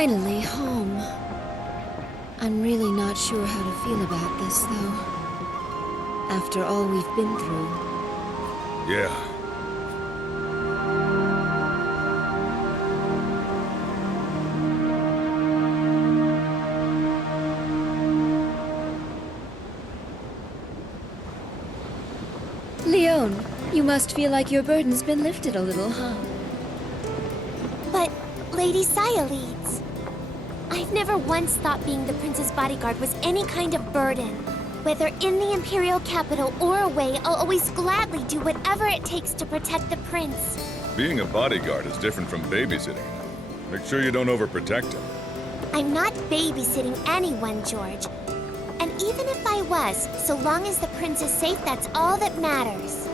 Finally home. I'm really not sure how to feel about this, though. After all we've been through. Yeah. Leon, you must feel like your burden's been lifted a little, huh? But, Lady Sialeeds, I've never once thought being the prince's bodyguard was any kind of burden. Whether in the Imperial capital or away, I'll always gladly do whatever it takes to protect the prince. Being a bodyguard is different from babysitting. Make sure you don't overprotect him. I'm not babysitting anyone, George. And even if I was, so long as the prince is safe, that's all that matters.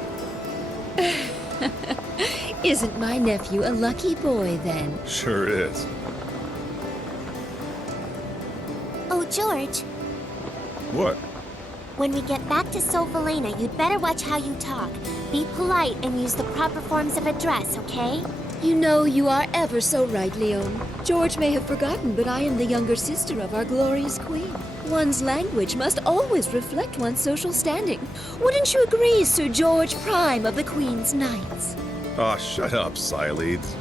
Isn't my nephew a lucky boy, then? Sure is. Oh, George. What? When we get back to Sol-Falena, you'd better watch how you talk. Be polite and use the proper forms of address, okay? You know you are ever so right, Leon. George may have forgotten, but I am the younger sister of our glorious queen. One's language must always reflect one's social standing. Wouldn't you agree, Sir George Prime of the Queen's Knights? Aw, shut up, Sialeeds.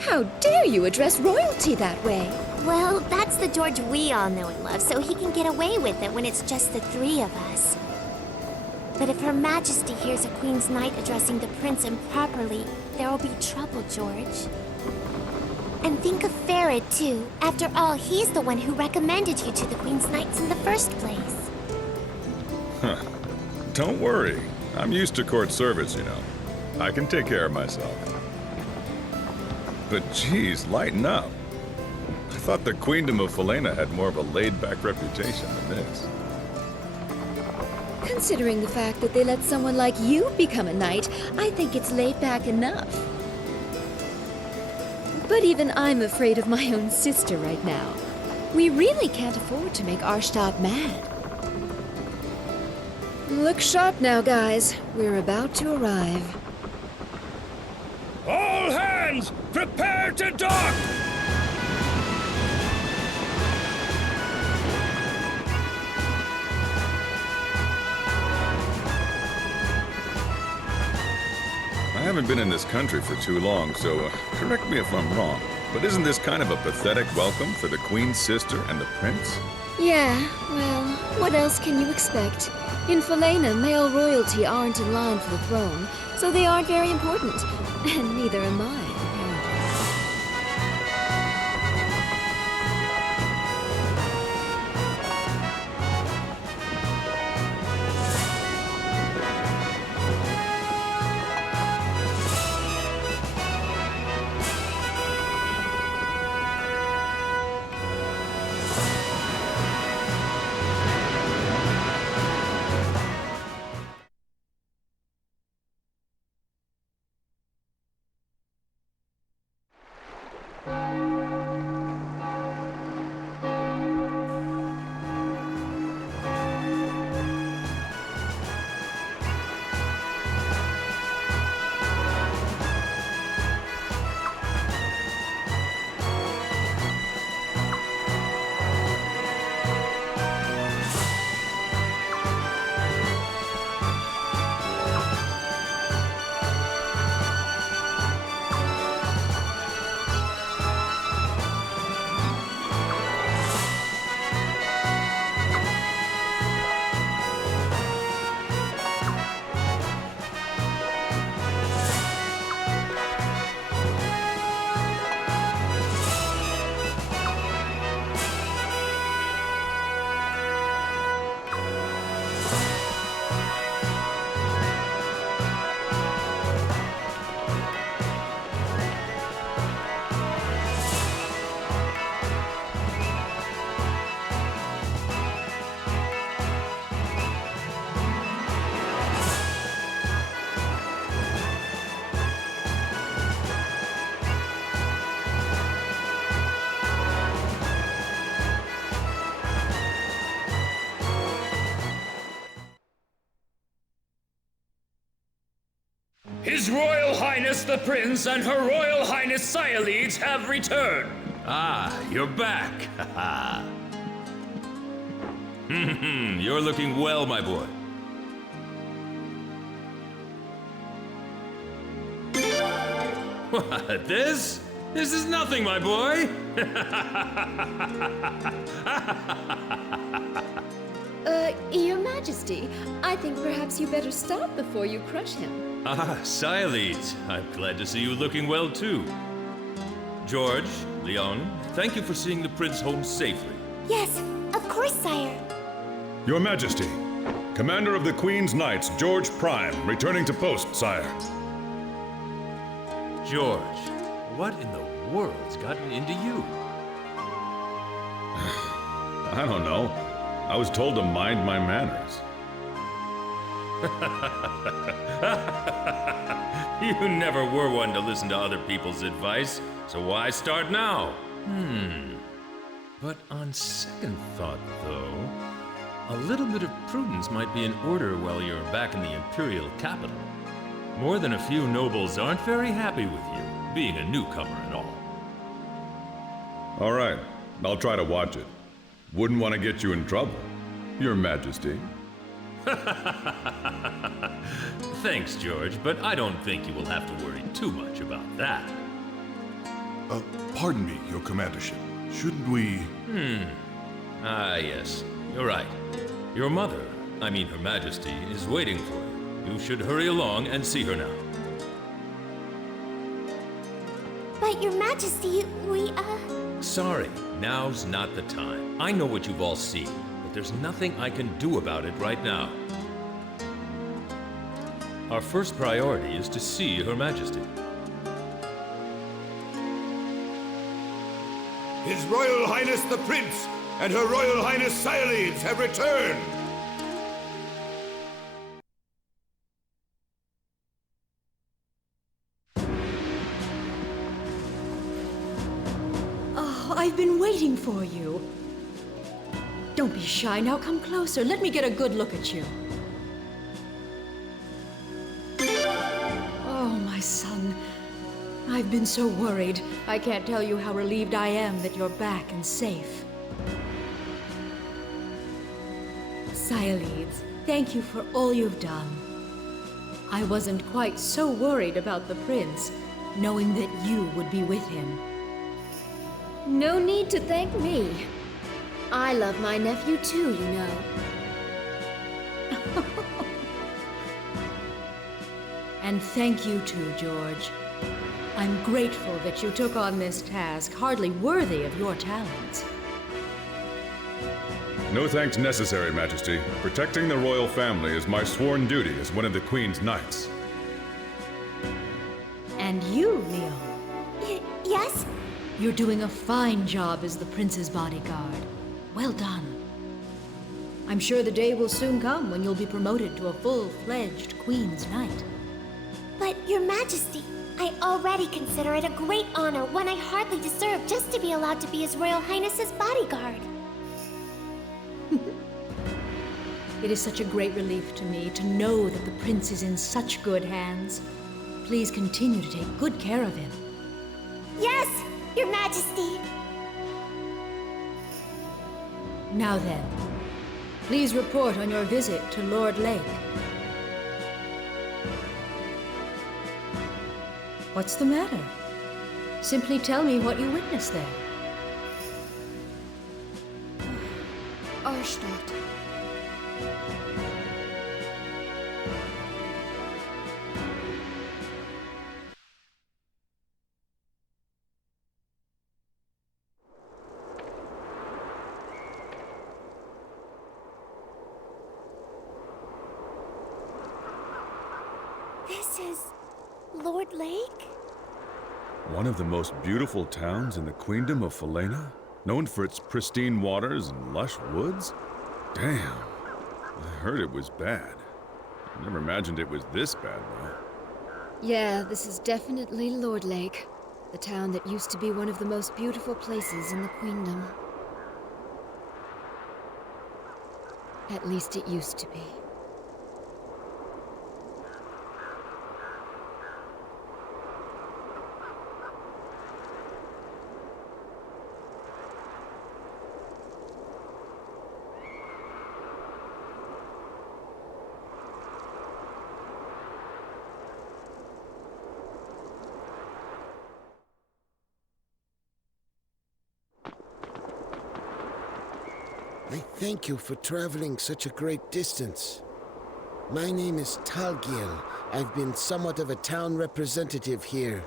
How dare you address royalty that way? Well, that's the George we all know and love, so he can get away with it when it's just the three of us. But if Her Majesty hears a Queen's Knight addressing the prince improperly, there will be trouble, George. And think of Farid, too. After all, he's the one who recommended you to the Queen's Knights in the first place. Huh. Don't worry. I'm used to court service, you know. I can take care of myself. But geez, lighten up. I thought the Queendom of Falena had more of a laid-back reputation than this. Considering the fact that they let someone like you become a knight, I think it's laid back enough. But even I'm afraid of my own sister right now. We really can't afford to make Arshtab mad. Look sharp now, guys. We're about to arrive. All hands, prepare to dock! I haven't been in this country for too long, so correct me if I'm wrong, but isn't this kind of a pathetic welcome for the Queen's sister and the Prince? Yeah, well, what else can you expect? In Falena, male royalty aren't in line for the throne, so they aren't very important. And neither am I, apparently. His Royal Highness Highness the Prince and Her Royal Highness Sieffre have returned. Ah, you're back. You're looking well, my boy. What, this? This is nothing, my boy. Your Majesty, I think perhaps you better stop before you crush him. Ah, Sieffre, I'm glad to see you looking well, too. George, Leon, thank you for seeing the prince home safely. Yes, of course, sire. Your Majesty, Commander of the Queen's Knights, George Prime, returning to post, sire. George, what in the world's gotten into you? I don't know. I was told to mind my manners. You never were one to listen to other people's advice, so why start now? But on second thought, though, a little bit of prudence might be in order while you're back in the Imperial capital. More than a few nobles aren't very happy with you, being a newcomer and all. All right, I'll try to watch it. Wouldn't want to get you in trouble, Your Majesty. Thanks, George, but I don't think you will have to worry too much about that. Pardon me, Your Commandership. Shouldn't we... Ah, yes, you're right. Your mother, I mean Her Majesty, is waiting for you. You should hurry along and see her now. But, Your Majesty, Sorry, now's not the time. I know what you've all seen, but there's nothing I can do about it right now. Our first priority is to see Her Majesty. His Royal Highness the Prince and Her Royal Highness Sieffre have returned! Oh, I've been waiting for you. Don't be shy, now come closer. Let me get a good look at you. Oh, my son. I've been so worried. I can't tell you how relieved I am that you're back and safe. Sieffre, thank you for all you've done. I wasn't quite so worried about the prince, knowing that you would be with him. No need to thank me. I love my nephew too, you know. And thank you too, George. I'm grateful that you took on this task, hardly worthy of your talents. No thanks necessary, Majesty. Protecting the royal family is my sworn duty as one of the Queen's Knights. And you, Leon. Yes? You're doing a fine job as the prince's bodyguard. Well done. I'm sure the day will soon come when you'll be promoted to a full-fledged Queen's Knight. But, Your Majesty, I already consider it a great honor, one I hardly deserve, just to be allowed to be His Royal Highness's bodyguard. It is such a great relief to me to know that the prince is in such good hands. Please continue to take good care of him. Yes, Your Majesty! Now then, please report on your visit to Lordlake. What's the matter? Simply tell me what you witnessed there. Arstadt. This is... Lordlake? One of the most beautiful towns in the Queendom of Falena? Known for its pristine waters and lush woods? Damn. I heard it was bad. I never imagined it was this bad, though. Yeah, this is definitely Lordlake, the town that used to be one of the most beautiful places in the Queendom. At least it used to be. I thank you for traveling such a great distance. My name is Talgil. I've been somewhat of a town representative here,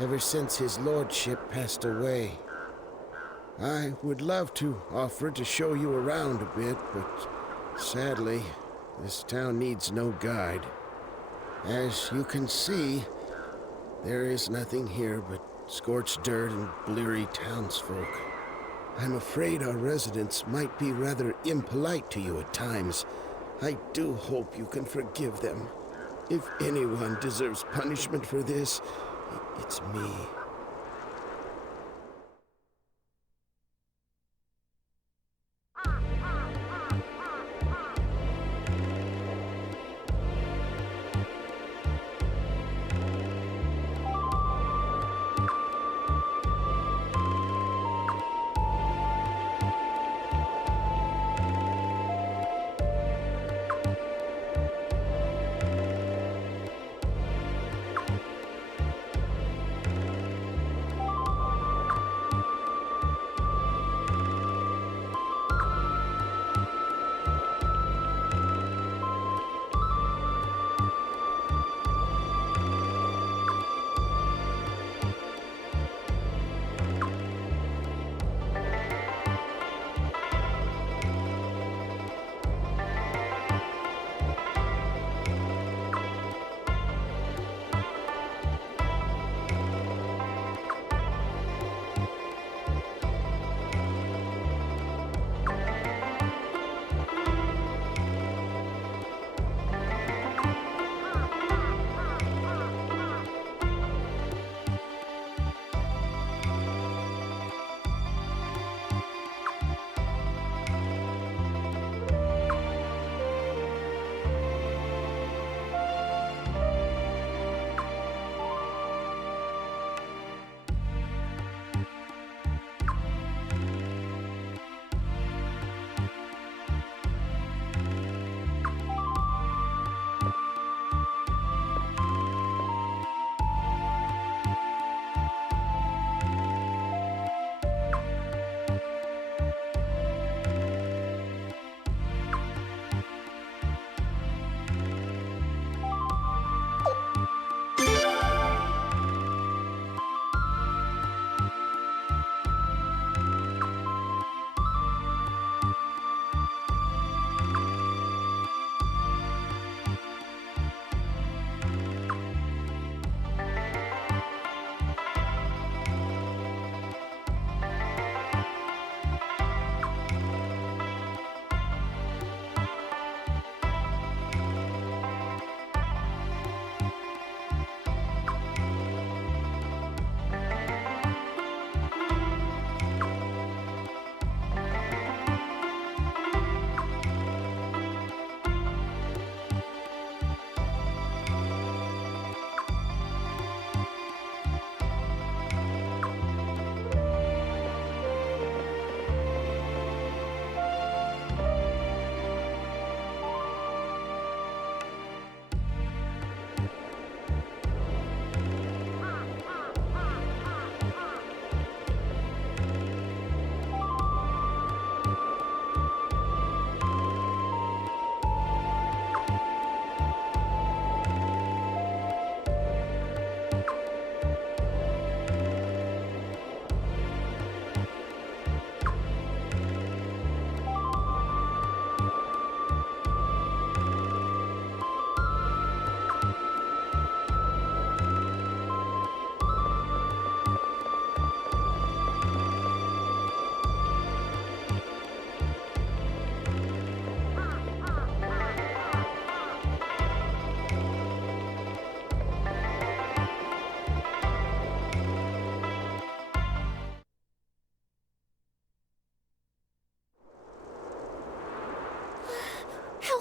ever since his lordship passed away. I would love to offer to show you around a bit, but sadly, this town needs no guide. As you can see, there is nothing here but scorched dirt and bleary townsfolk. I'm afraid our residents might be rather impolite to you at times. I do hope you can forgive them. If anyone deserves punishment for this, it's me.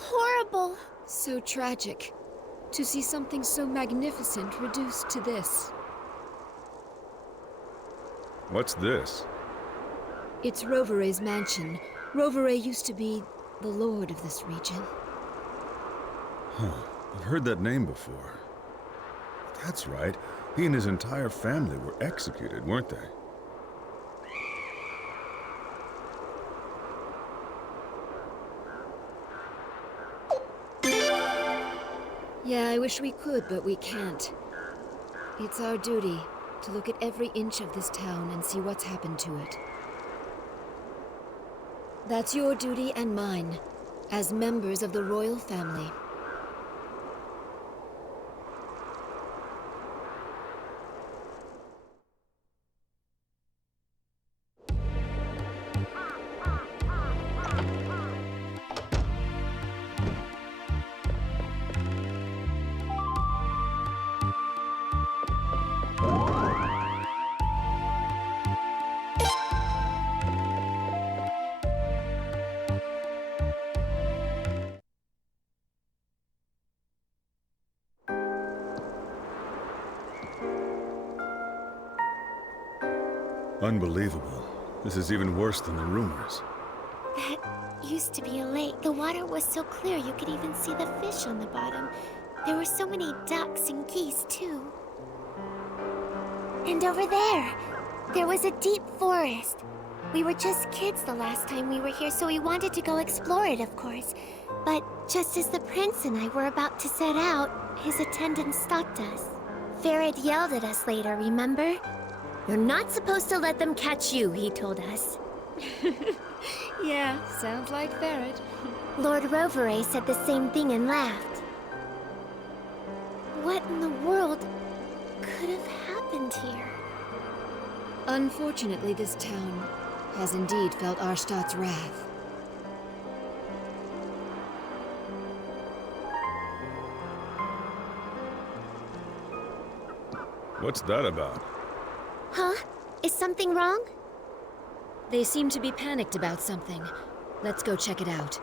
Horrible. So tragic. To see something so magnificent reduced to this. What's this? It's Rovere's mansion. Rovere used to be the lord of this region. Huh. I've heard that name before. That's right. He and his entire family were executed, weren't they? Yeah, I wish we could, but we can't. It's our duty to look at every inch of this town and see what's happened to it. That's your duty and mine, as members of the royal family. Unbelievable. This is even worse than the rumors. That used to be a lake. The water was so clear you could even see the fish on the bottom. There were so many ducks and geese, too. And over there was a deep forest. We were just kids the last time we were here, so we wanted to go explore it, of course. But just as the prince and I were about to set out, his attendant stopped us. Ferret yelled at us later, remember? "You're not supposed to let them catch you," he told us. Yeah, sounds like Ferret. Lord Rovere said the same thing and laughed. What in the world could have happened here? Unfortunately, this town has indeed felt Arstad's wrath. What's that about? Huh? Is something wrong? They seem to be panicked about something. Let's go check it out.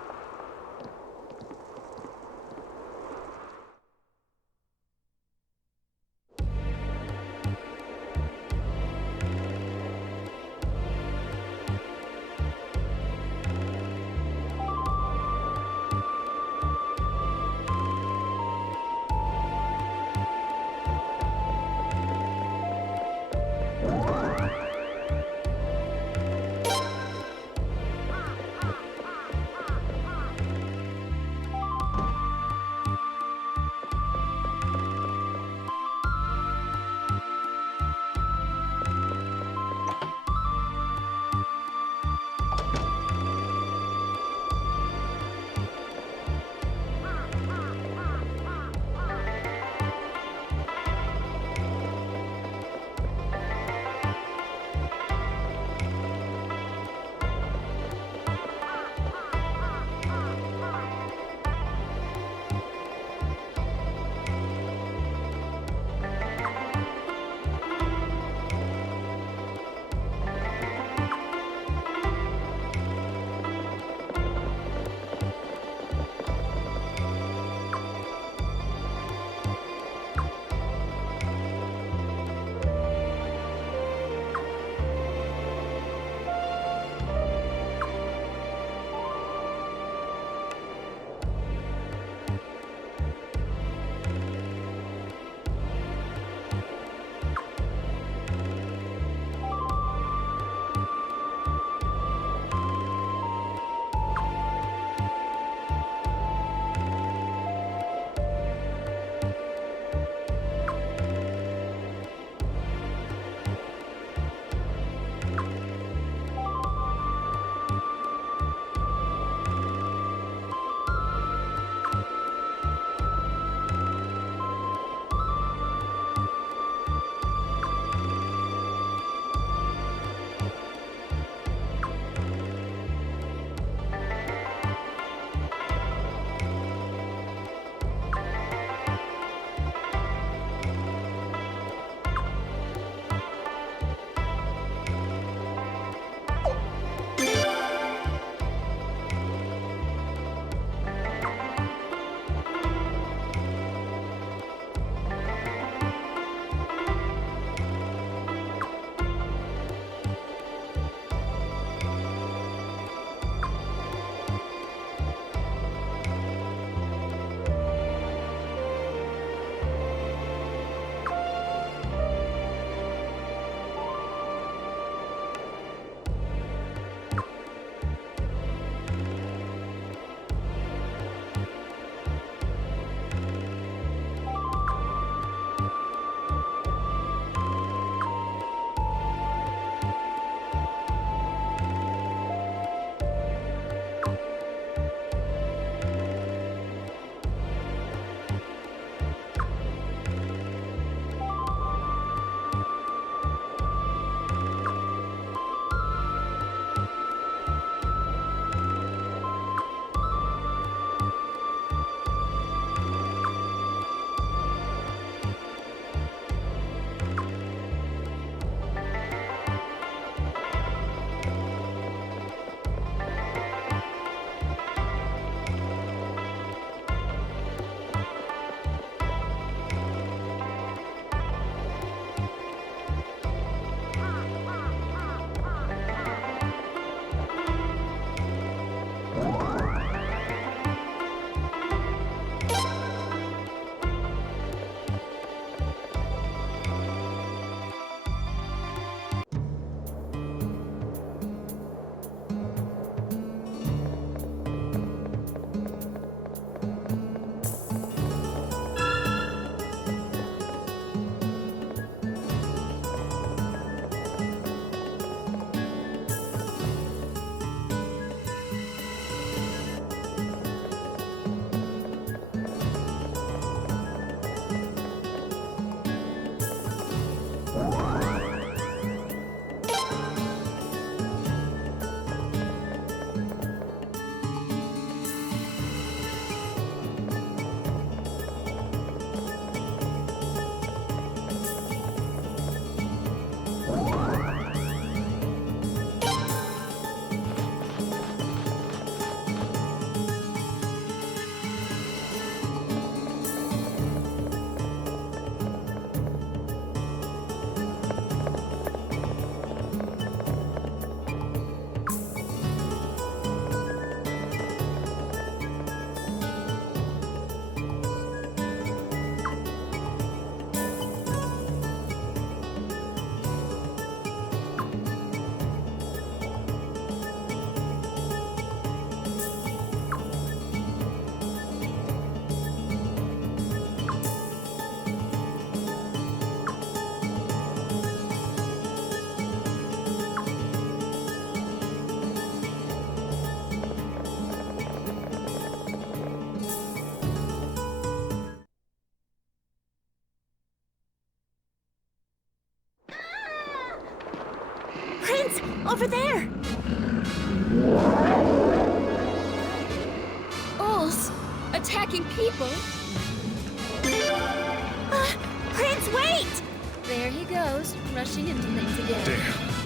Over there! Ulse, attacking people? Prince, wait! There he goes, rushing into things again. Damn.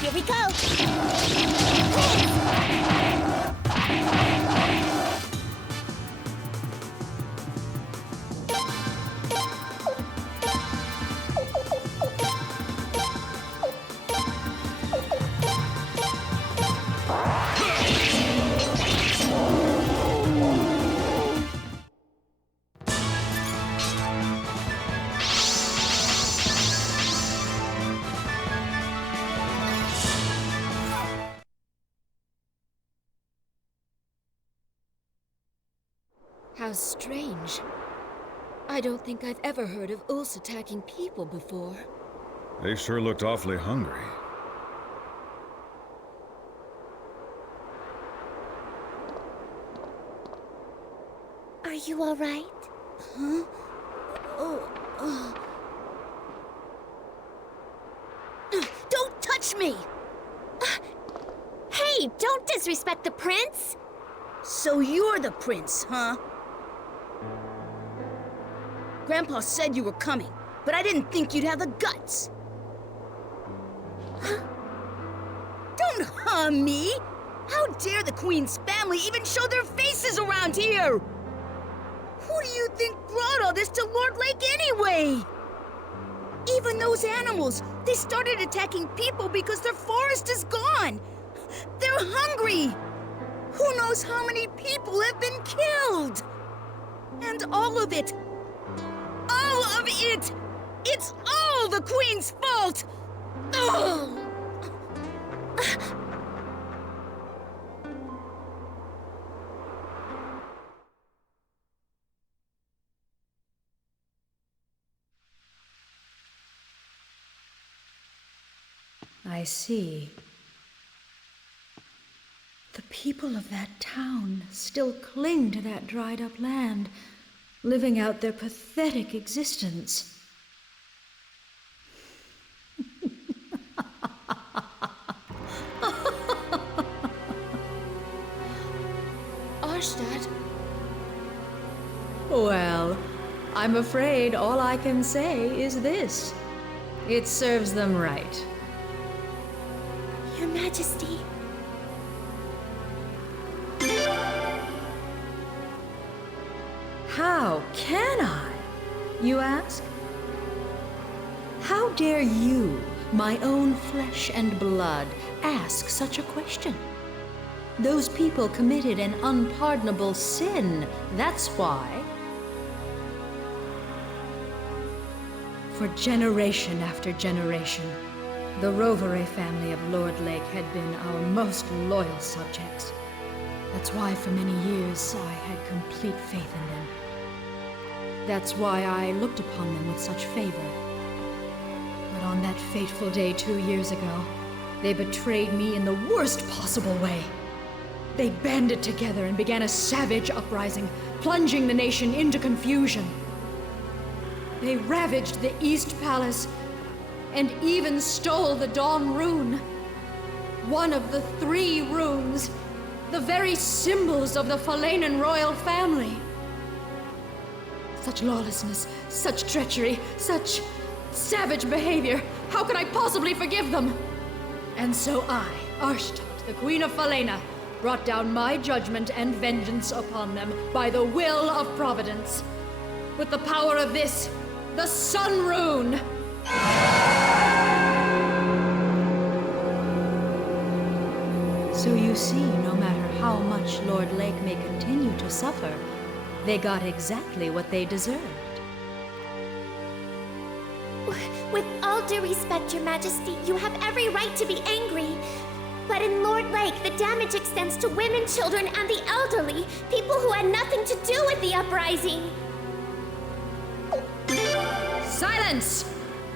Here we go! How strange. I don't think I've ever heard of Ulse attacking people before. They sure looked awfully hungry. Are you all right? Huh? Don't touch me! Hey, don't disrespect the prince! So you're the prince, huh? Grandpa said you were coming, but I didn't think you'd have the guts. Don't harm me! How dare the Queen's family even show their faces around here? Who do you think brought all this to Lordlake anyway? Even those animals, they started attacking people because their forest is gone. They're hungry. Who knows how many people have been killed? And all of it, it's all the Queen's fault! Ugh. I see. The people of that town still cling to that dried-up land, living out their pathetic existence. Arstadt? Well, I'm afraid all I can say is this. It serves them right. Your Majesty. How can I, you ask? How dare you, my own flesh and blood, ask such a question? Those people committed an unpardonable sin, that's why. For generation after generation, the Rovere family of Lordlake had been our most loyal subjects. That's why for many years I had complete faith in them. That's why I looked upon them with such favor. But on that fateful day 2 years ago, they betrayed me in the worst possible way. They banded together and began a savage uprising, plunging the nation into confusion. They ravaged the East Palace and even stole the Dawn Rune. One of the 3 runes, the very symbols of the Falenan royal family. Such lawlessness, such treachery, such savage behavior. How could I possibly forgive them? And so I, Arstadt, the Queen of Falena, brought down my judgment and vengeance upon them by the will of Providence. With the power of this, the Sun Rune! So you see, no matter how much Lordlake may continue to suffer, they got exactly what they deserved. With all due respect, Your Majesty, you have every right to be angry. But in Lordlake, the damage extends to women, children, and the elderly, people who had nothing to do with the uprising. Silence!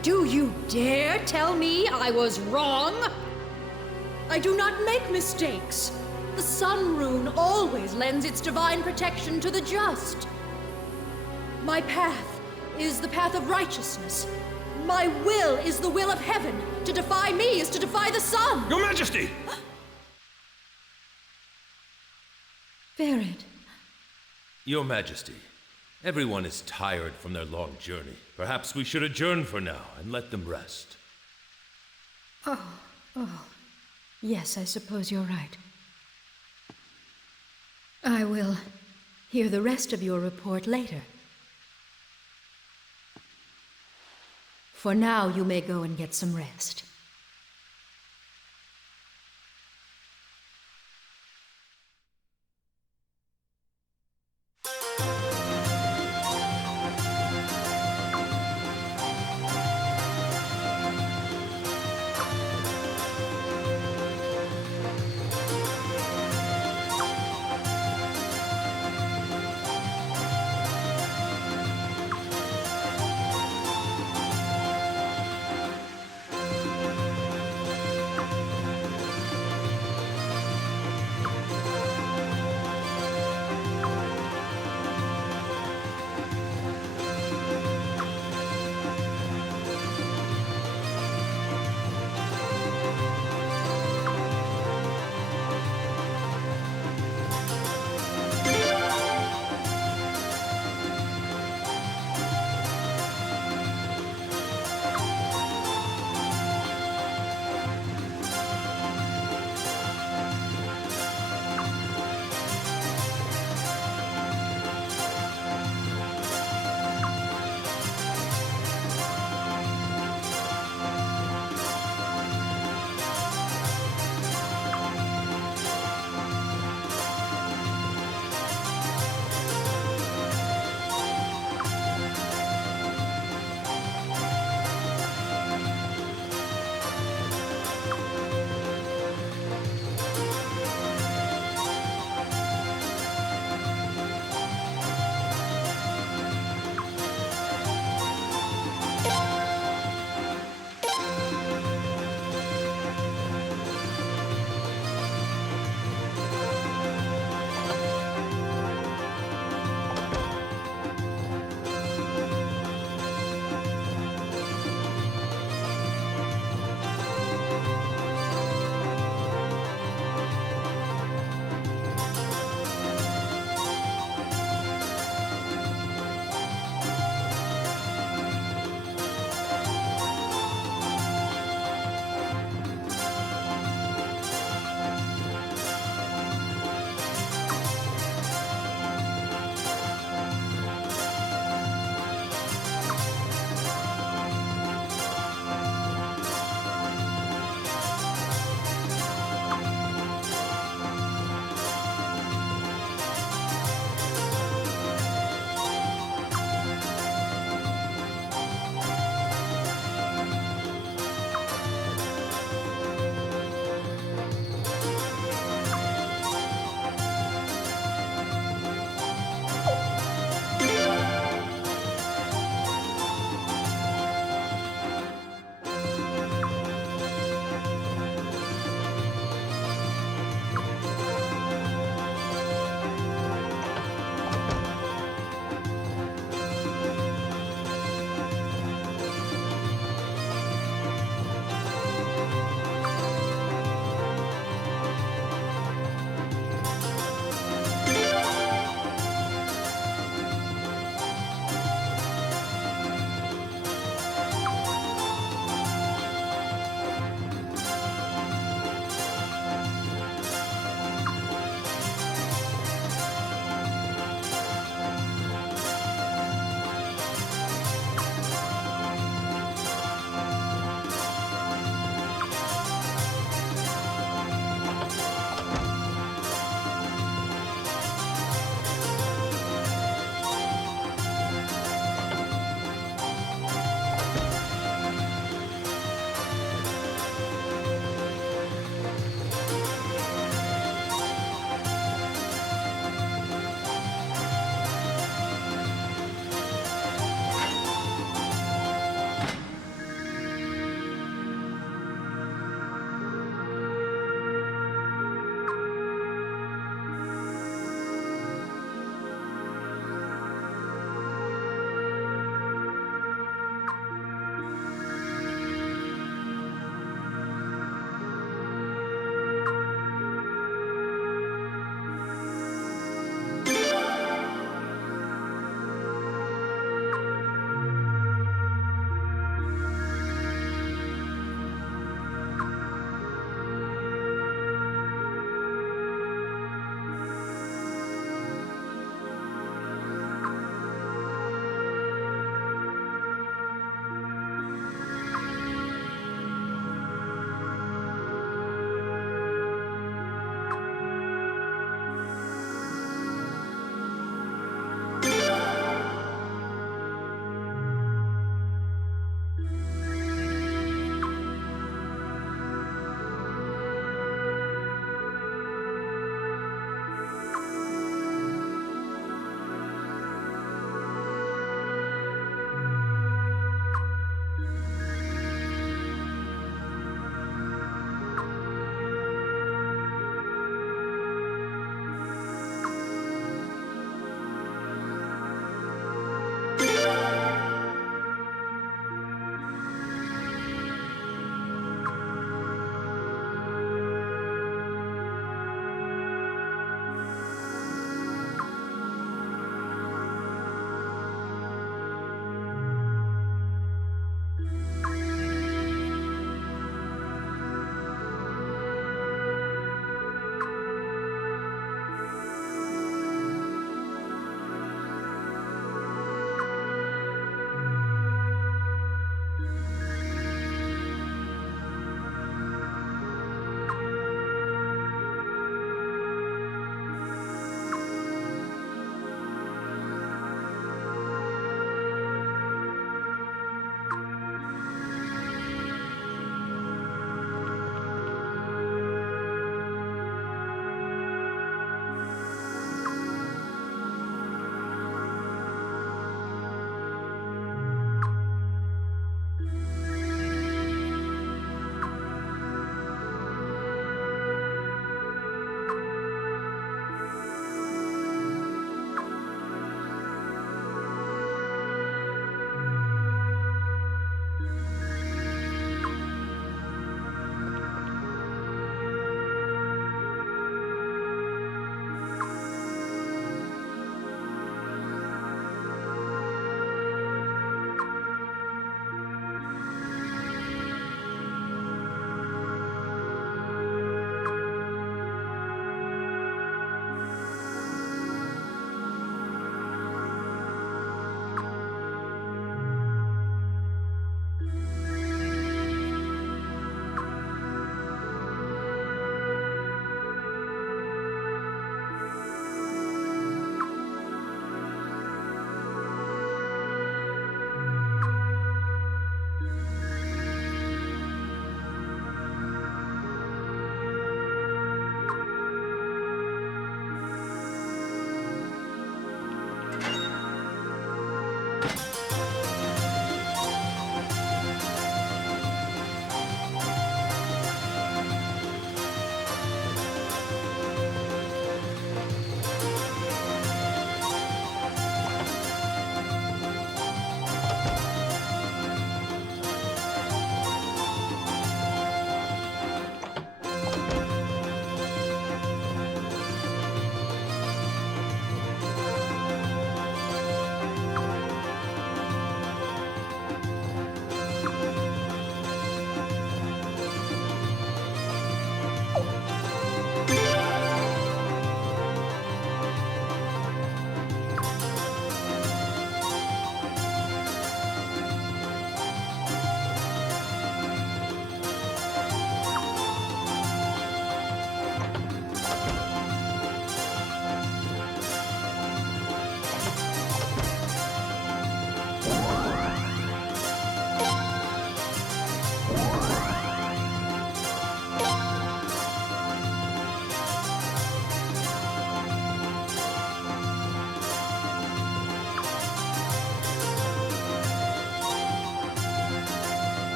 Do you dare tell me I was wrong? I do not make mistakes. The Sun Rune always lends its divine protection to the just. My path is the path of righteousness. My will is the will of heaven. To defy me is to defy the sun. Your Majesty! Withered. Your Majesty, everyone is tired from their long journey. Perhaps we should adjourn for now and let them rest. Yes, I suppose you're right. I will hear the rest of your report later. For now, you may go and get some rest.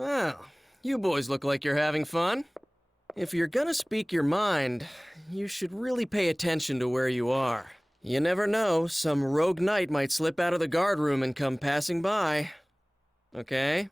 Well, you boys look like you're having fun. If you're gonna speak your mind, you should really pay attention to where you are. You never know, some rogue knight might slip out of the guard room and come passing by. Okay?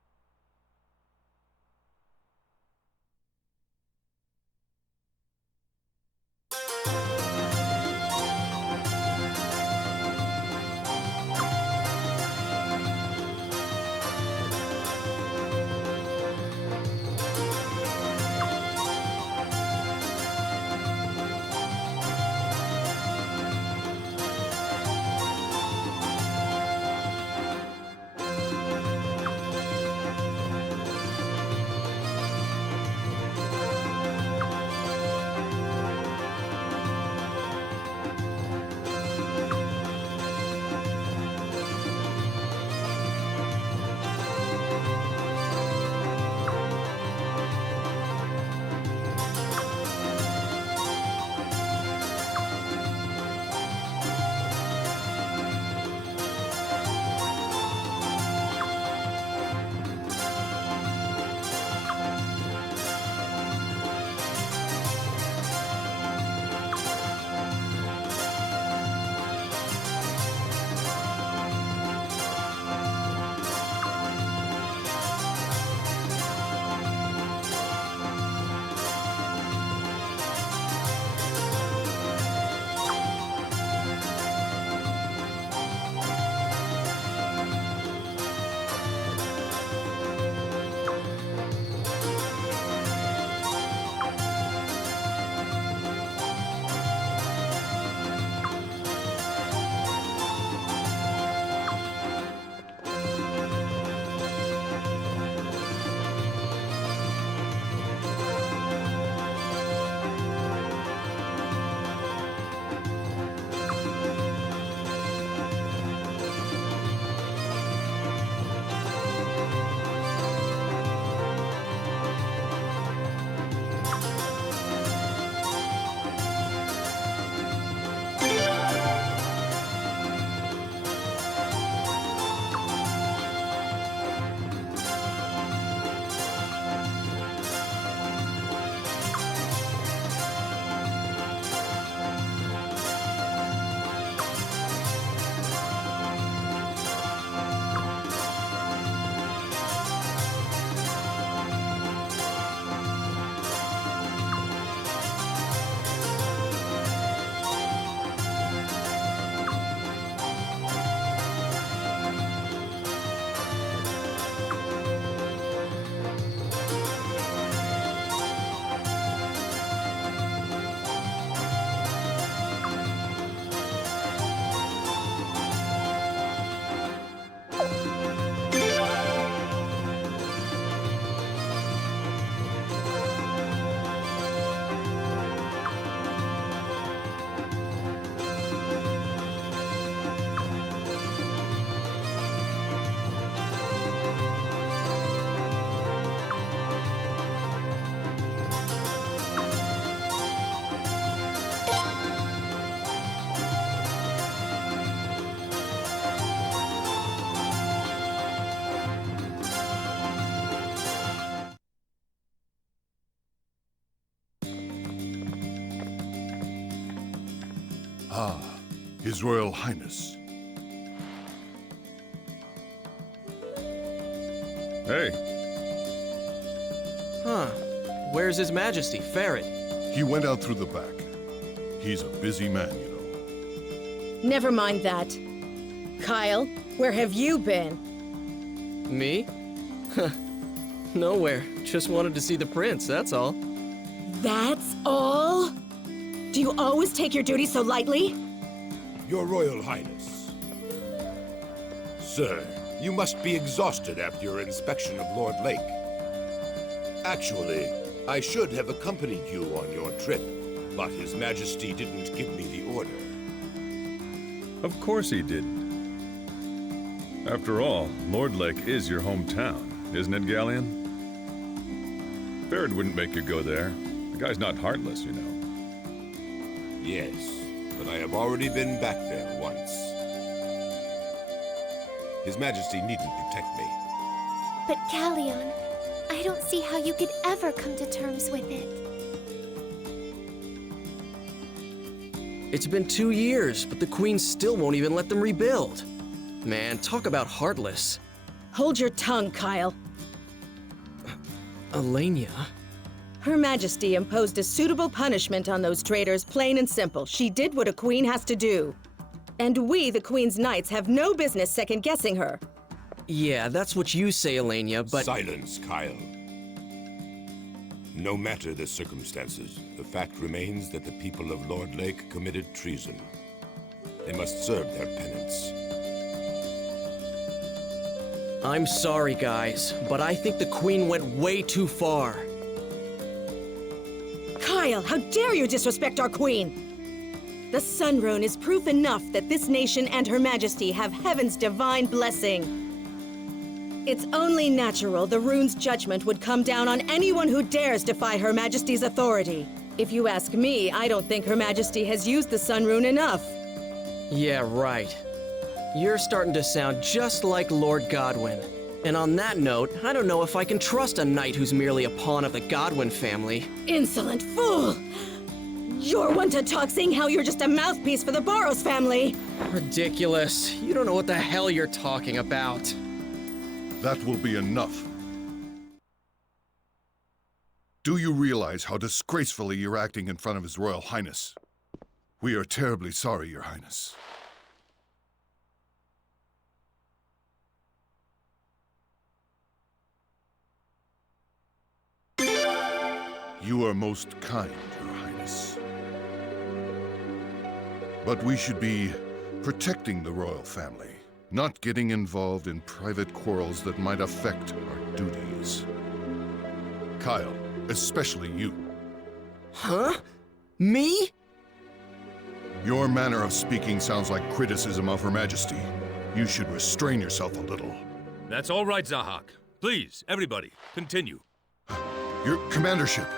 Ah, His Royal Highness. Hey, Huh. Where's His Majesty, Ferret? He went out through the back. He's a busy man, you know. Never mind that. Kyle, where have you been? Me? Nowhere. Just wanted to see the prince, that's all. That's all? Do you always take your duty so lightly? Your Royal Highness. Sir, you must be exhausted after your inspection of Lordlake. Actually, I should have accompanied you on your trip, but His Majesty didn't give me the order. of course he didn't. After all, Lordlake is your hometown, isn't it, Galleon? Ferret wouldn't make you go there. The guy's not heartless, you know. Yes, but I have already been back there once. His Majesty needn't protect me. But Galleon, I don't see how you could ever come to terms with it. It's been 2 years, but the Queen still won't even let them rebuild. Man, talk about heartless. Hold your tongue, Kyle. Alenia? Her Majesty imposed a suitable punishment on those traitors, plain and simple. She did what a queen has to do. And we, the Queen's Knights, have no business second-guessing her. Yeah, that's what you say, Alenia, but... Silence, Kyle. No matter the circumstances, the fact remains that the people of Lordlake committed treason. They must serve their penance. I'm sorry, guys, but I think the Queen went way too far. Kyle, how dare you disrespect our queen! The Sun Rune is proof enough that this nation and Her Majesty have heaven's divine blessing. It's only natural the rune's judgment would come down on anyone who dares defy Her Majesty's authority. If you ask me, I don't think Her Majesty has used the Sun Rune enough. Yeah, right. You're starting to sound just like Lord Godwin. And on that note, I don't know if I can trust a knight who's merely a pawn of the Godwin family. Insolent fool! You're one to talk, saying how you're just a mouthpiece for the Boros family! Ridiculous. You don't know what the hell you're talking about. That will be enough. Do you realize how disgracefully you're acting in front of His Royal Highness? We are terribly sorry, Your Highness. You are most kind, Your Highness. But we should be protecting the royal family, not getting involved in private quarrels that might affect our duties. Kyle, especially you. Huh? Me? Your manner of speaking sounds like criticism of Her Majesty. You should restrain yourself a little. That's all right, Zahak. Please, everybody, continue. Your commandership.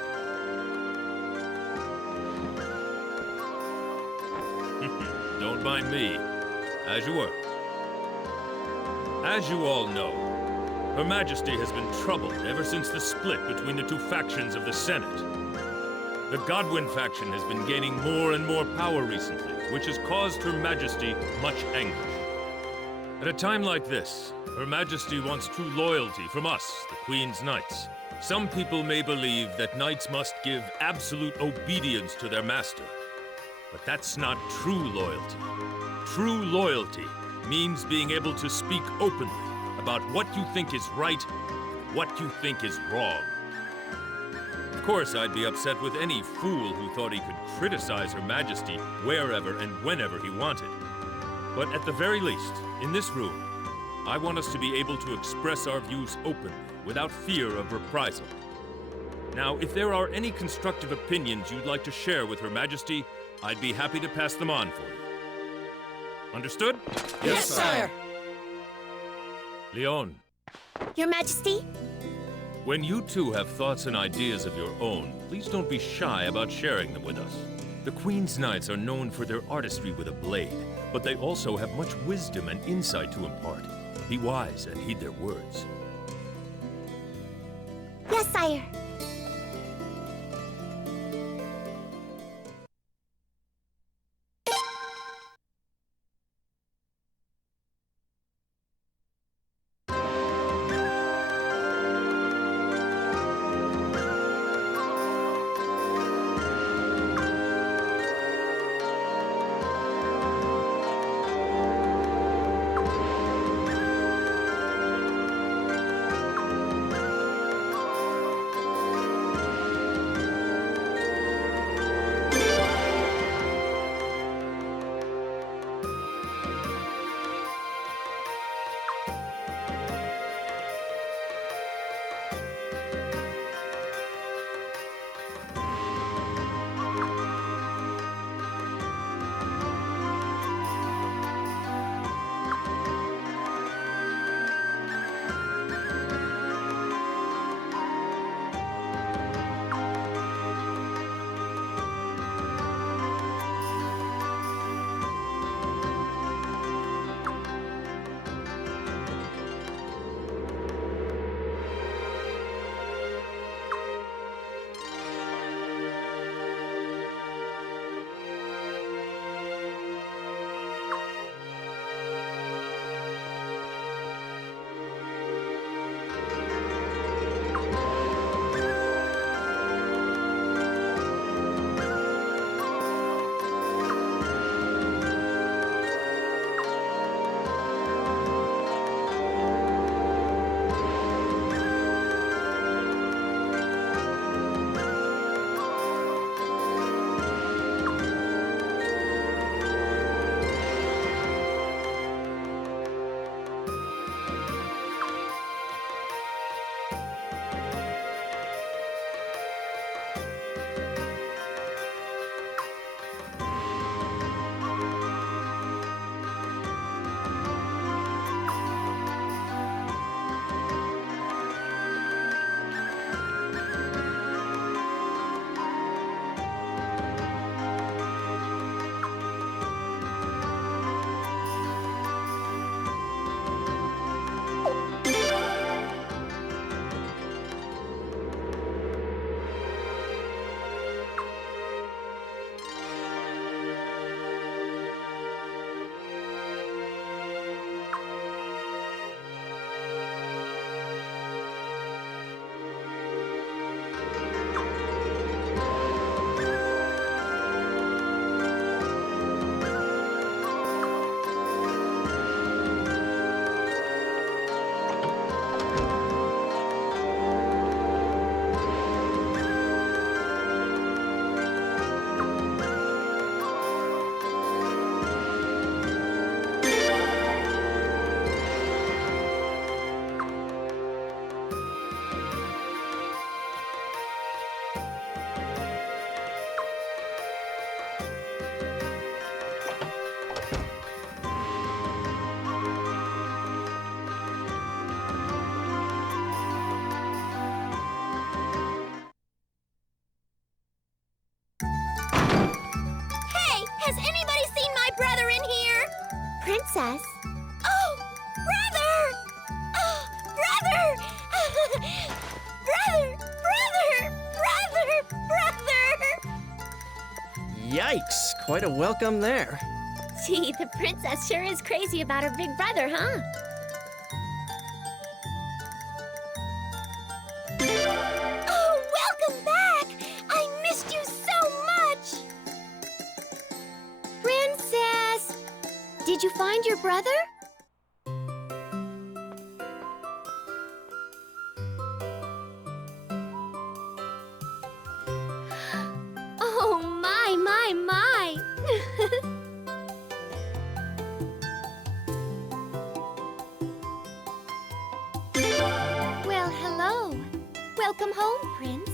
Don't mind me. As you were. As you all know, Her Majesty has been troubled ever since the split between the two factions of the Senate. The Godwin faction has been gaining more and more power recently, which has caused Her Majesty much anguish. At a time like this, Her Majesty wants true loyalty from us, the Queen's Knights. Some people may believe that knights must give absolute obedience to their master. But that's not true loyalty. True loyalty means being able to speak openly about what you think is right and what you think is wrong. Of course, I'd be upset with any fool who thought he could criticize Her Majesty wherever and whenever he wanted. But at the very least, in this room, I want us to be able to express our views openly, without fear of reprisal. Now, if there are any constructive opinions you'd like to share with Her Majesty, I'd be happy to pass them on for you. Understood? Yes, sire! Leon, Your Majesty? when you two have thoughts and ideas of your own, please don't be shy about sharing them with us. The Queen's Knights are known for their artistry with a blade, but they also have much wisdom and insight to impart. Be wise and heed their words. Yes, sire. princess. Oh, brother! Oh, brother! brother! Yikes, quite a welcome there. Gee, the princess sure is crazy about her big brother, huh? Oh, welcome back! I missed you so much! Princess! Did you find your brother? Oh, my! Well, hello. Welcome home, Prince.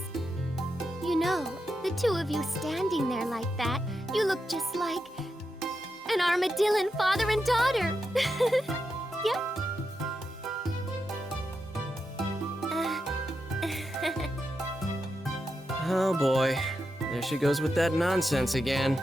You know, the two of you standing there like that, you look just like an armadillo father and daughter. Yep. Oh boy, there she goes with that nonsense again.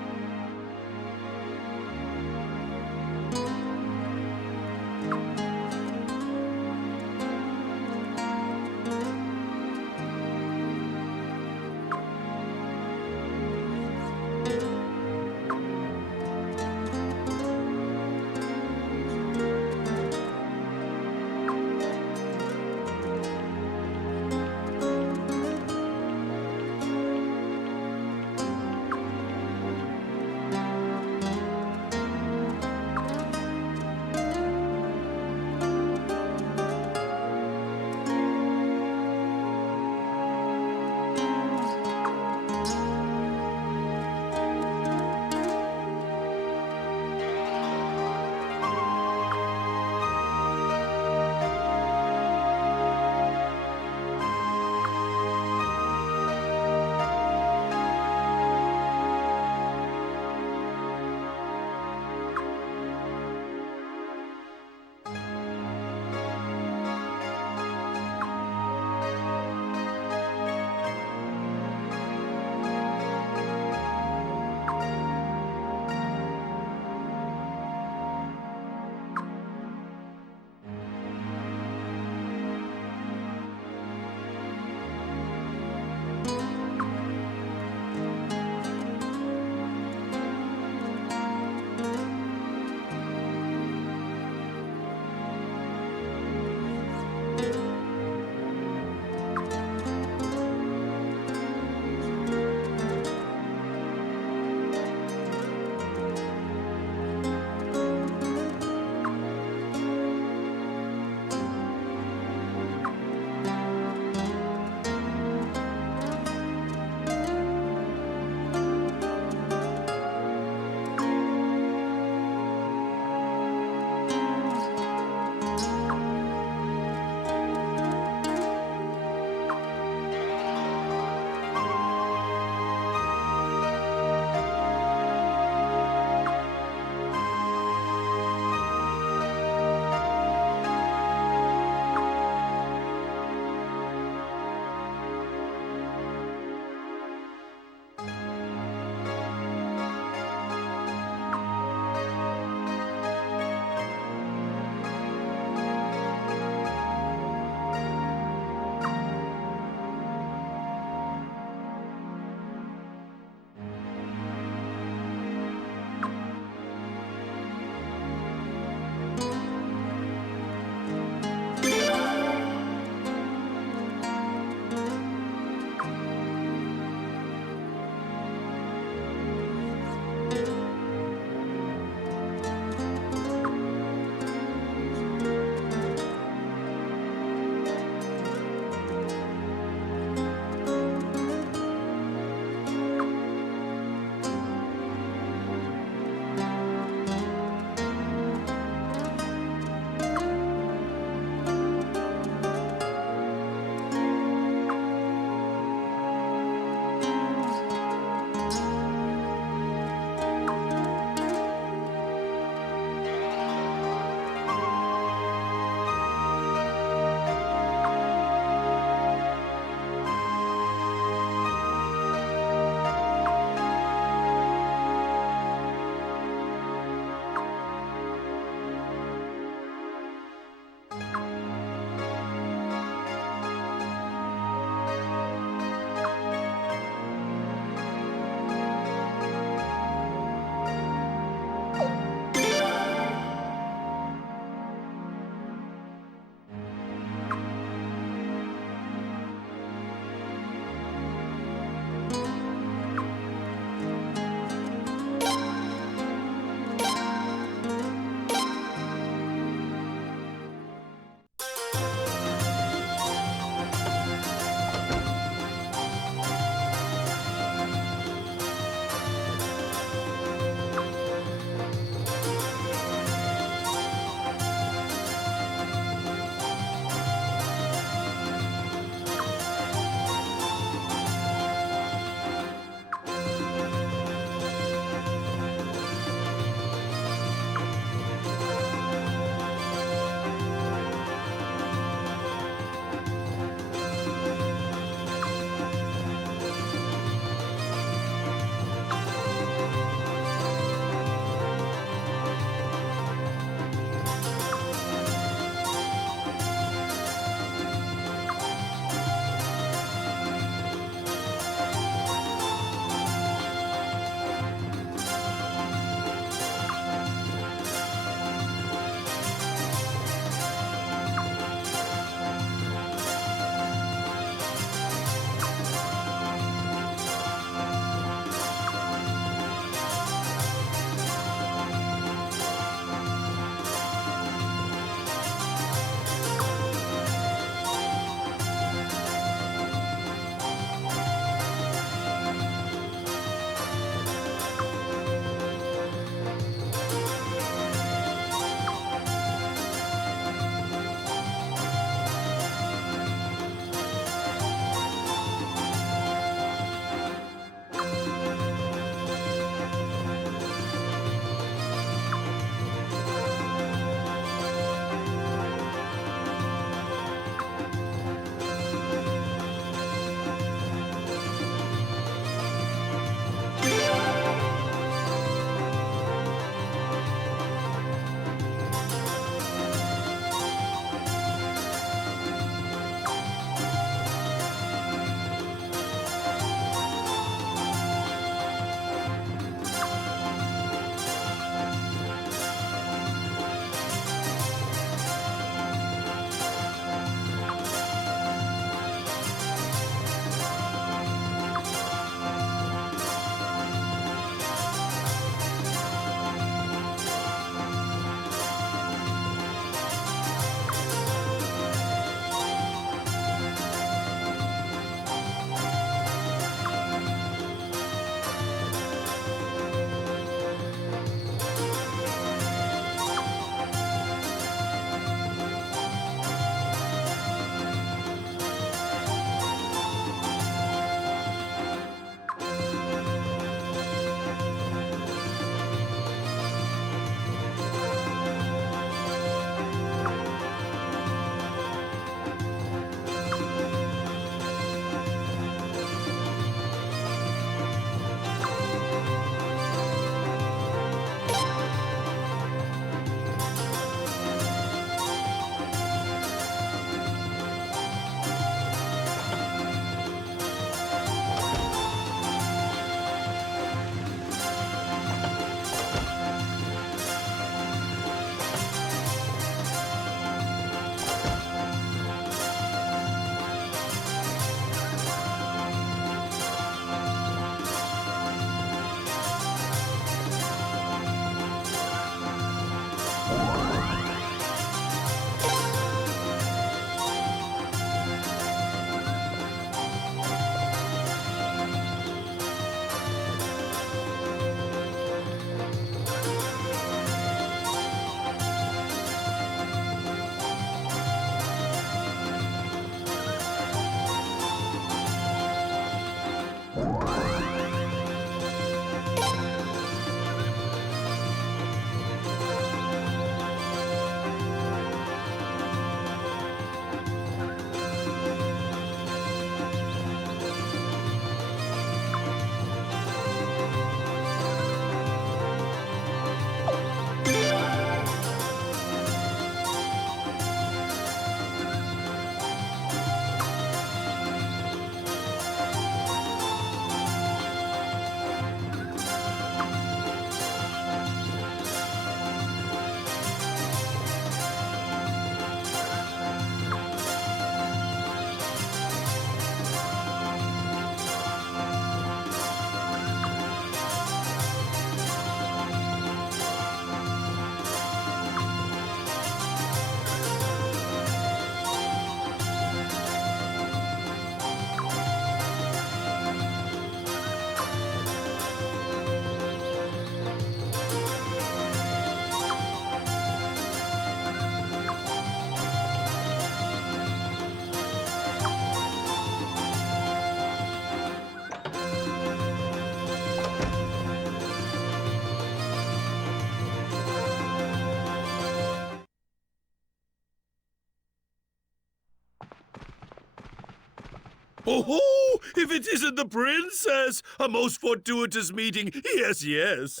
Oh, if it isn't the princess! A most fortuitous meeting. Yes, yes.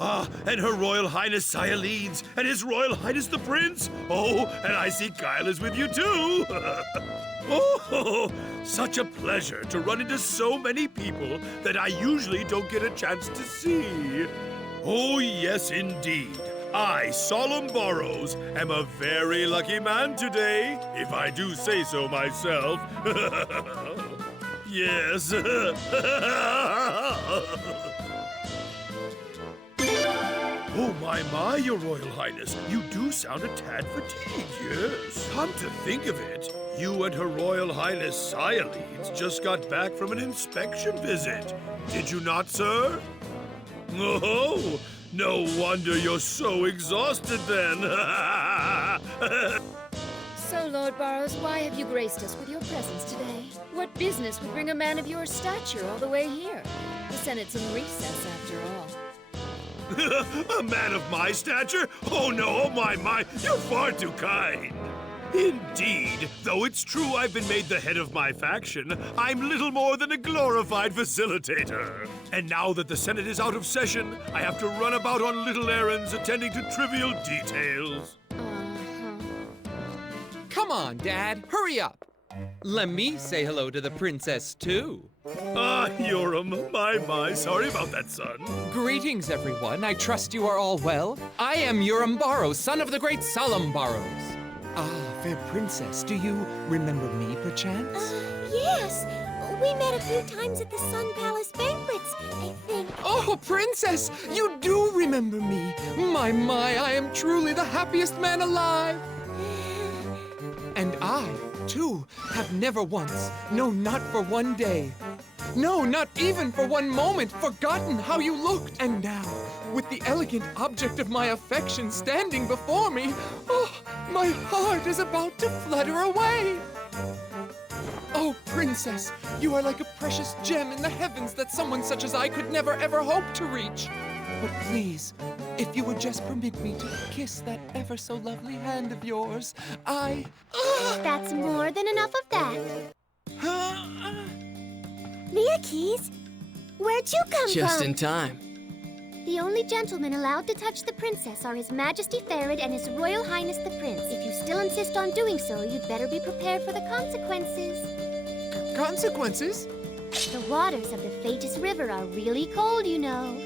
And Her Royal Highness Sieffre and His Royal Highness the Prince. Oh, and I see Kyle is with you too. Oh, such a pleasure to run into so many people that I usually don't get a chance to see. Oh, yes, indeed. I, Solemn Burrows, am a very lucky man today, if I do say so myself. Yes. Oh, my, Your Royal Highness. You do sound a tad fatigued, yes. Come to think of it, you and Her Royal Highness Sieffre just got back from an inspection visit. Did you not, sir? Oh, no wonder you're so exhausted then. So, Lord Burrows, why have you graced us with your presence today? What business would bring a man of your stature all the way here? The Senate's in recess, after all. A man of my stature? Oh no, oh my, you're far too kind. Indeed, though it's true I've been made the head of my faction, I'm little more than a glorified facilitator. And now that the Senate is out of session, I have to run about on little errands attending to trivial details. Come on, Dad, hurry up. Let me say hello to the princess, too. Ah, Yoram, my, sorry about that, son. Greetings, everyone. I trust you are all well. I am Yoram Burrows, son of the great Solemn Burrows. Ah, fair princess, do you remember me, perchance? Yes. We met a few times at the Sun Palace banquets, I think. Oh, princess, you do remember me. My, I am truly the happiest man alive. And I, too, have never once, no, not for one day, no, not even for one moment, forgotten how you looked. And now, with the elegant object of my affection standing before me, oh, my heart is about to flutter away. Oh, princess, you are like a precious gem in the heavens that someone such as I could never ever hope to reach. But please, if you would just permit me to kiss that ever so lovely hand of yours, That's more than enough of that. Mia Keys, where'd you come from? Just in time. The only gentlemen allowed to touch the princess are His Majesty Farid and His Royal Highness the Prince. If you still insist on doing so, you'd better be prepared for the consequences. Consequences? The waters of the Phaetus River are really cold, you know.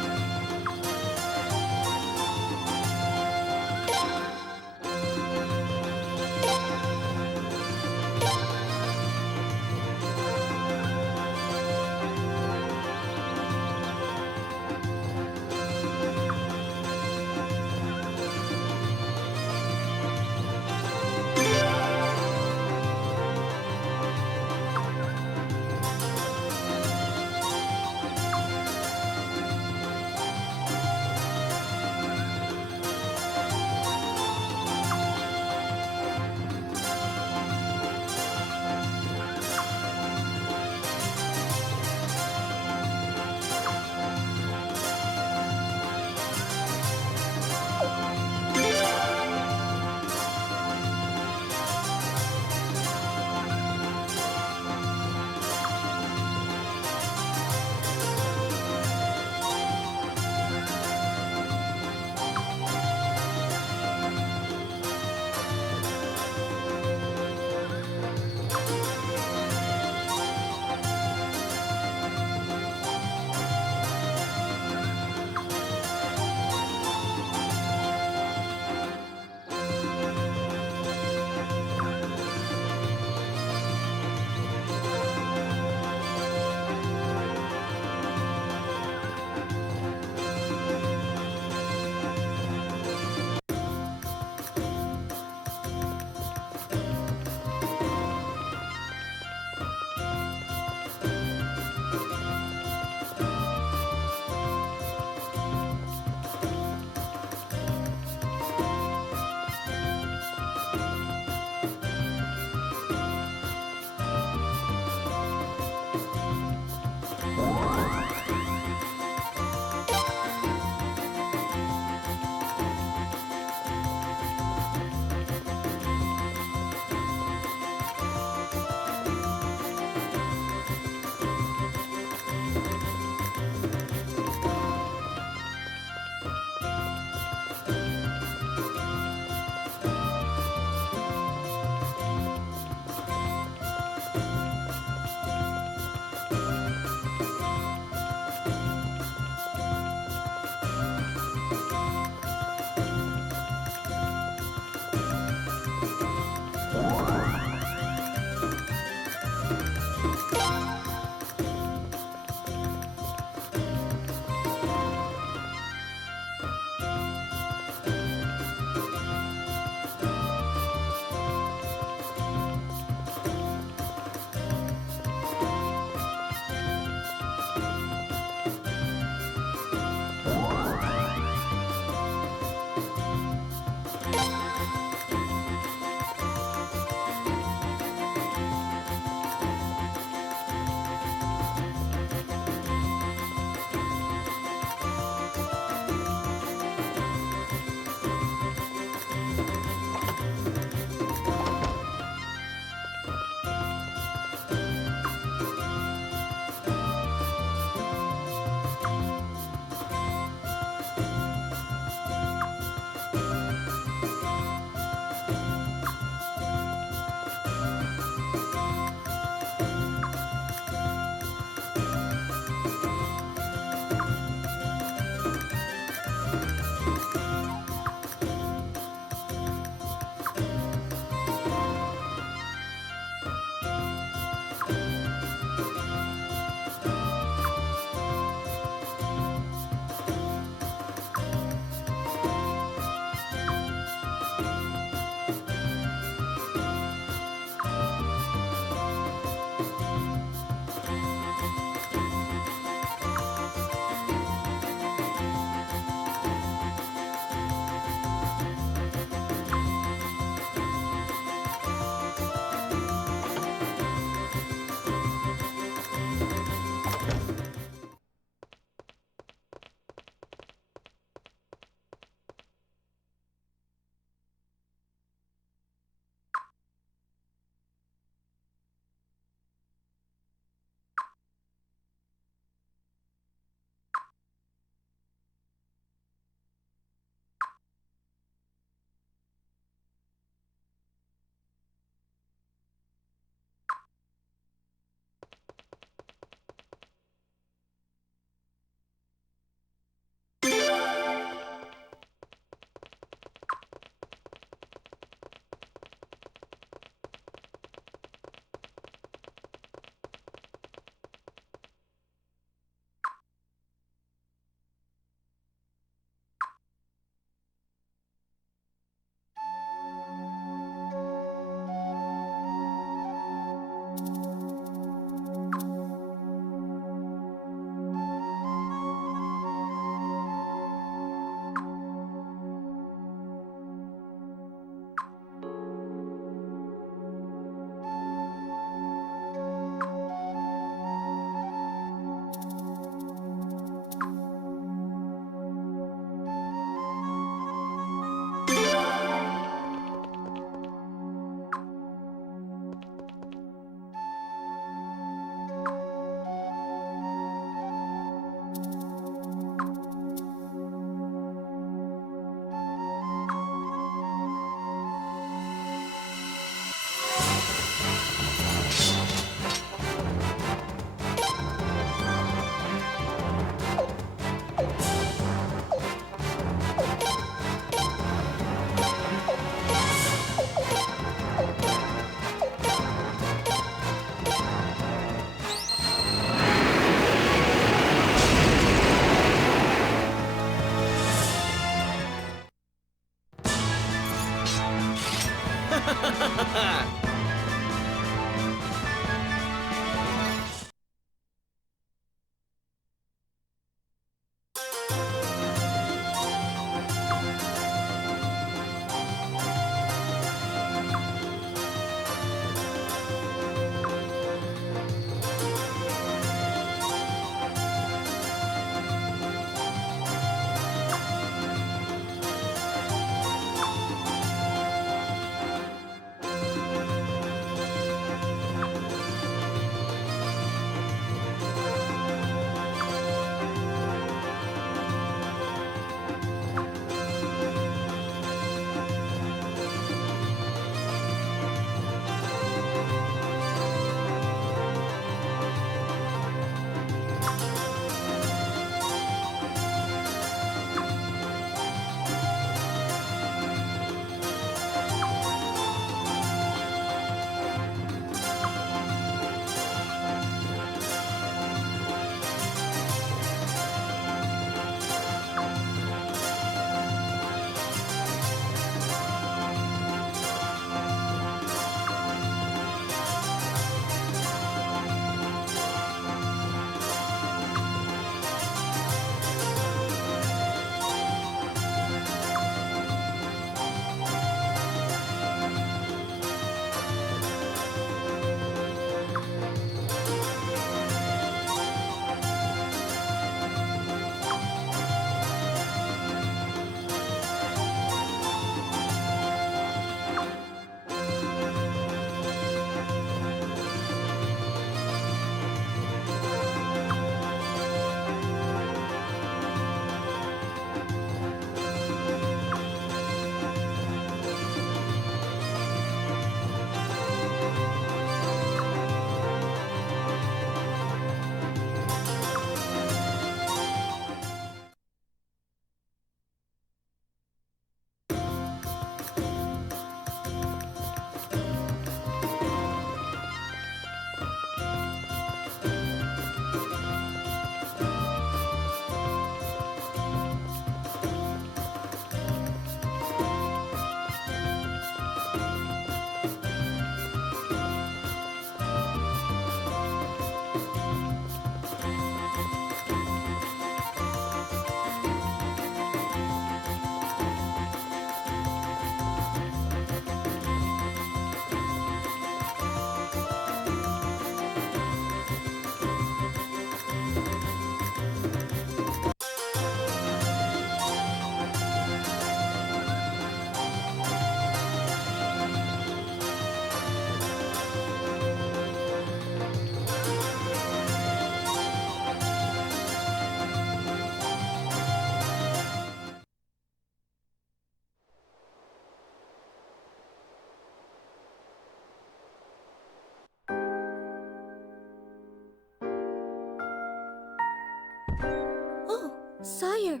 Oh, sire,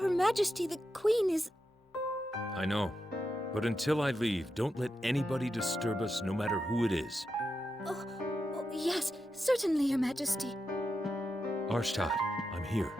Her Majesty the Queen is... I know. But until I leave, don't let anybody disturb us, no matter who it is. Oh, yes, certainly, Your Majesty. Arshtat, I'm here.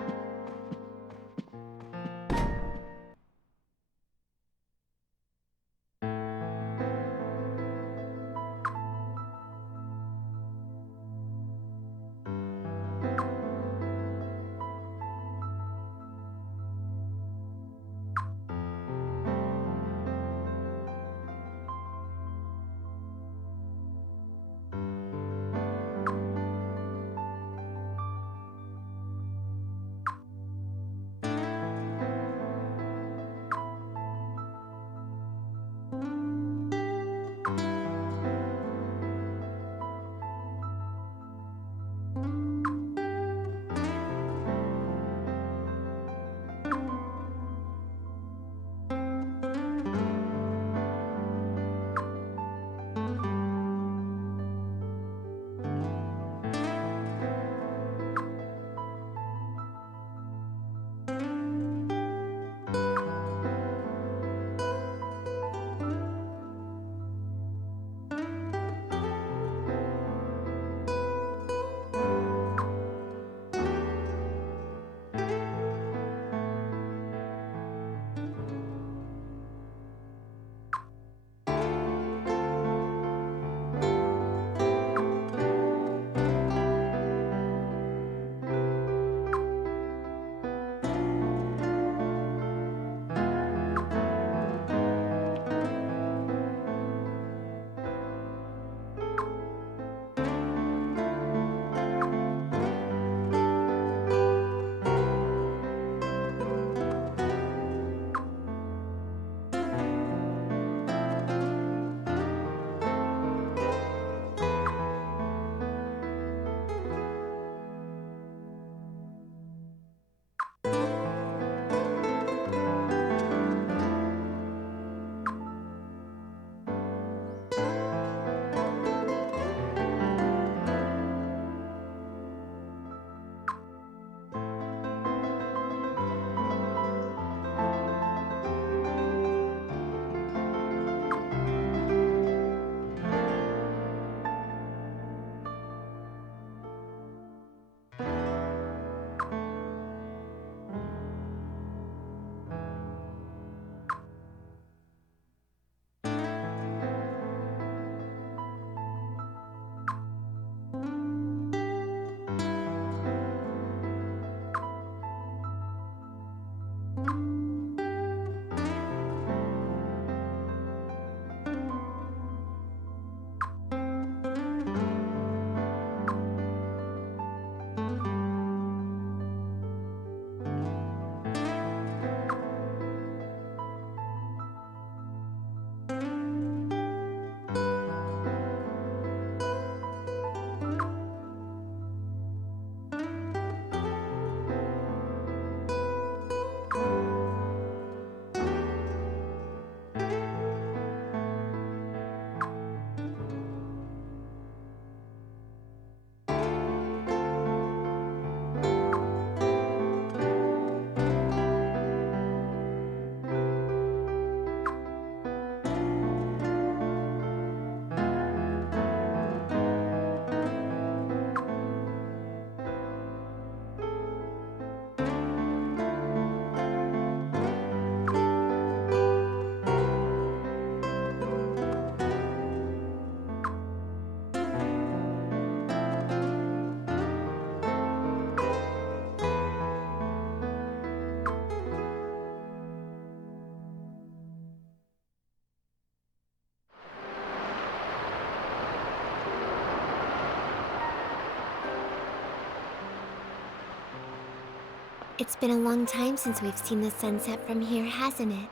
It's been a long time since we've seen the sunset from here, hasn't it?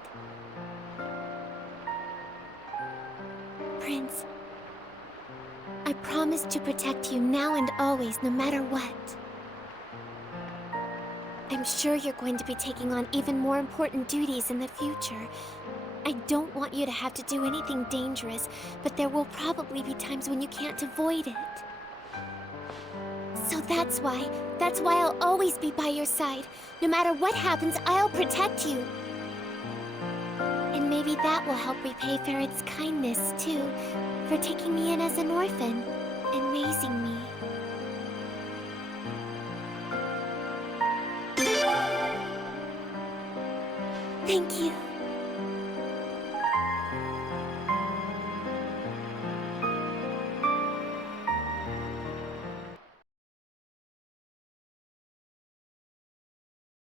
Prince, I promise to protect you now and always, no matter what. I'm sure you're going to be taking on even more important duties in the future. I don't want you to have to do anything dangerous, but there will probably be times when you can't avoid it. So That's why I'll always be by your side. No matter what happens, I'll protect you. And maybe that will help repay Ferret's kindness, too, for taking me in as an orphan and raising me. Thank you.